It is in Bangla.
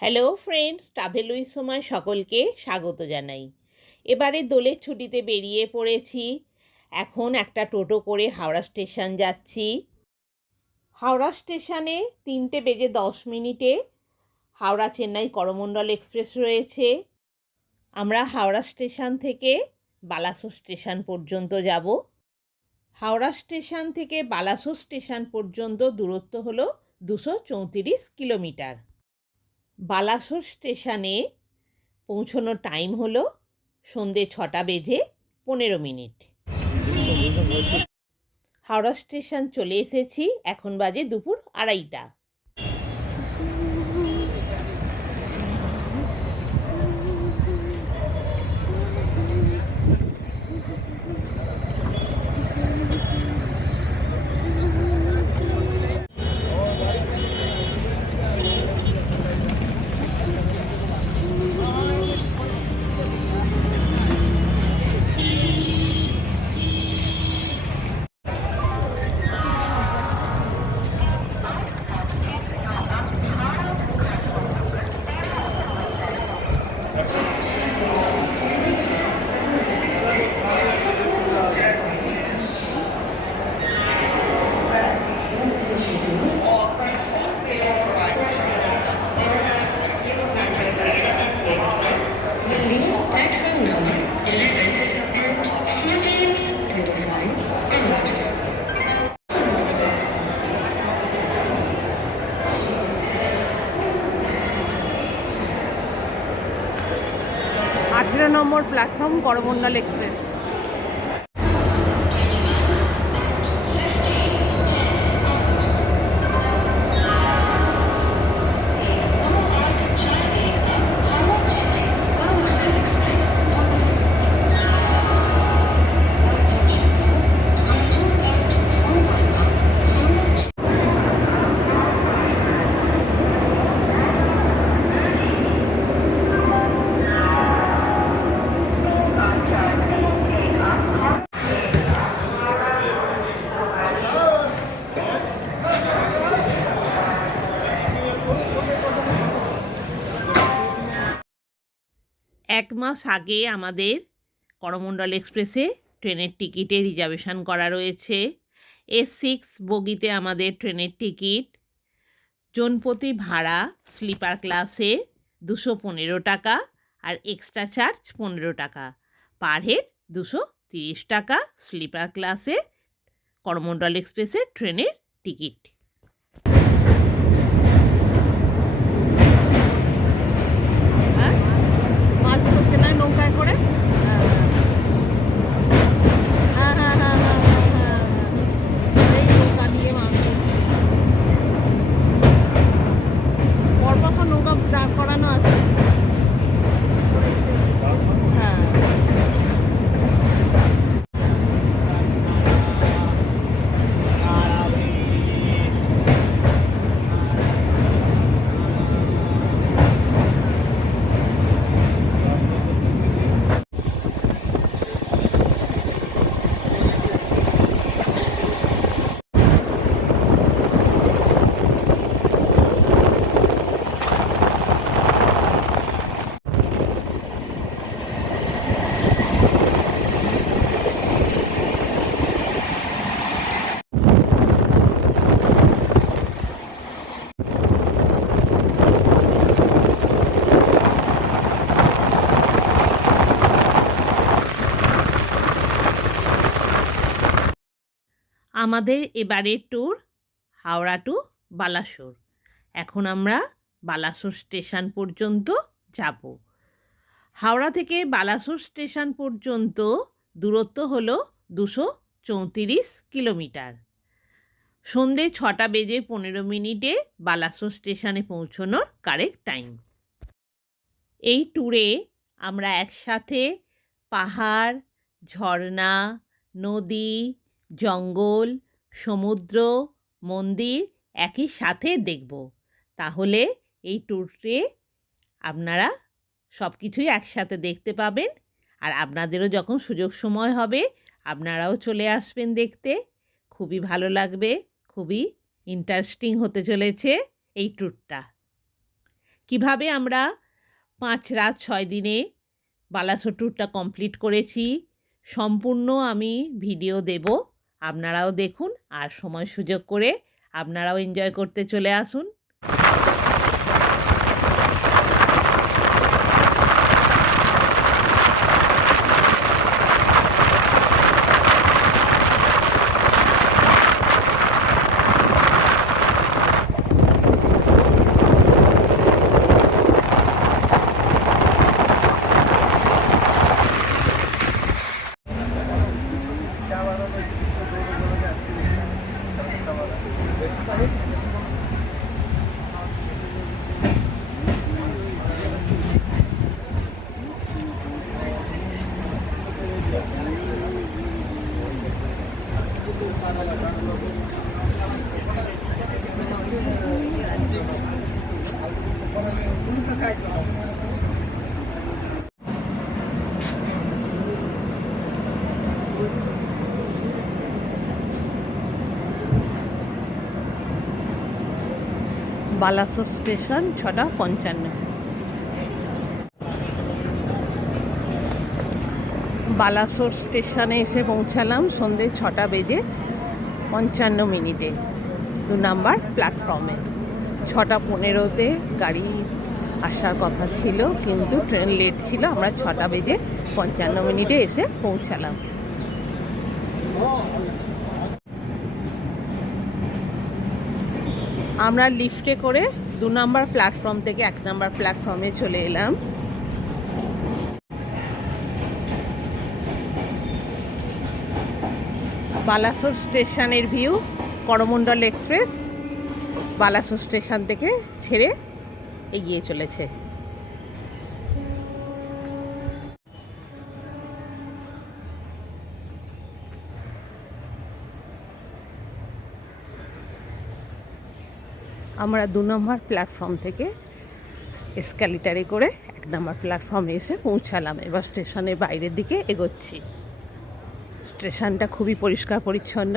হ্যালো ফ্রেন্ডস, ট্রাভেল উইথ সময় সকলকে স্বাগত জানাই। এবারে দোলের ছুটিতে বেরিয়ে পড়েছি। এখন একটা টোটো করে হাওড়া স্টেশন যাচ্ছি। হাওড়া স্টেশনে 3:10 হাওড়া চেন্নাই করমণ্ডল এক্সপ্রেস রয়েছে। আমরা হাওড়া স্টেশন থেকে বালাসোর স্টেশন পর্যন্ত যাব। হাওড়া স্টেশন থেকে বালাসোর স্টেশন পর্যন্ত দূরত্ব হলো 234 কিলোমিটার। বালাসোর স্টেশনে পৌঁছানোর টাইম হলো সন্ধে 6:15। হাওড়া স্টেশন চলে এসেছি, এখন বাজে দুপুর 2:30। নম্বর প্ল্যাটফর্ম করমণ্ডল এক্সপ্রেস। এক মাস আগে আমাদের করমণ্ডল এক্সপ্রেসে ট্রেনের টিকিটে রিজার্ভেশন করা রয়েছে। S6 বগিতে আমাদের ট্রেনের টিকিট। জনপ্রতি ভাড়া স্লিপার ক্লাসে 215 টাকা আর এক্সট্রা চার্জ 15 টাকা। পার হেড 230 টাকা স্লিপার ক্লাসে করমণ্ডল এক্সপ্রেসের ট্রেনের টিকিট। মাছ ধরছে না নৌকায় করে। এই নৌকা দিয়ে মাছ ধরছে। পরপর নৌকা দাঁড় করানো আছে। হ্যাঁ, আমাদের এবারের ট্যুর হাওড়া টু বালাসোর। এখন আমরা বালাসোর স্টেশন পর্যন্ত যাব। হাওড়া থেকে বালাসোর স্টেশন পর্যন্ত দূরত্ব হলো 234 কিলোমিটার। সন্ধে 6:15 বালাসোর স্টেশনে পৌঁছানোর কারেক্ট টাইম। এই ট্যুরে আমরা একসাথে পাহাড়, ঝর্ণা, নদী, জঙ্গল, সমুদ্র, মন্দির একই সাথে দেখব। তাহলে এই ট্যুরে আপনারা সব কিছুই একসাথে দেখতে পাবেন। আর আপনাদেরও যখন সুযোগ সময় হবে আপনারাও চলে আসবেন দেখতে। খুবই ভালো লাগবে, খুবই ইন্টারেস্টিং হতে চলেছে এই ট্যুরটা। কিভাবে আমরা 5 রাত 6 দিনে বালাসোর ট্যুরটা কমপ্লিট করেছি সম্পূর্ণ আমি ভিডিও দেব, আপনারাও দেখুন আর সময় সুযোগ করে আপনারাও এনজয় করতে চলে আসুন। বালাসোর স্টেশন 6:55। বালাসোর স্টেশনে এসে পৌঁছালাম সন্ধ্যে 6:55 2 নাম্বার প্ল্যাটফর্মে। 6:15-তে গাড়ি আসার কথা ছিল, কিন্তু ট্রেন লেট ছিল। আমরা 6:55 এসে পৌঁছালাম। আমরা লিফটে করে 2 নাম্বার প্ল্যাটফর্ম থেকে 1 নাম্বার প্ল্যাটফর্মে চলে এলাম। বালাসোর স্টেশনের view. Coromandel express Balasore station থেকে ছেড়ে এগিয়ে চলেছে। আমরা 2 নম্বর প্ল্যাটফর্ম থেকে এসকালেটারে করে 1 নম্বর প্ল্যাটফর্মে এসে পৌঁছালাম। এবার স্টেশনের বাইরের দিকে এগোচ্ছি। স্টেশনটা খুবই পরিষ্কার পরিচ্ছন্ন।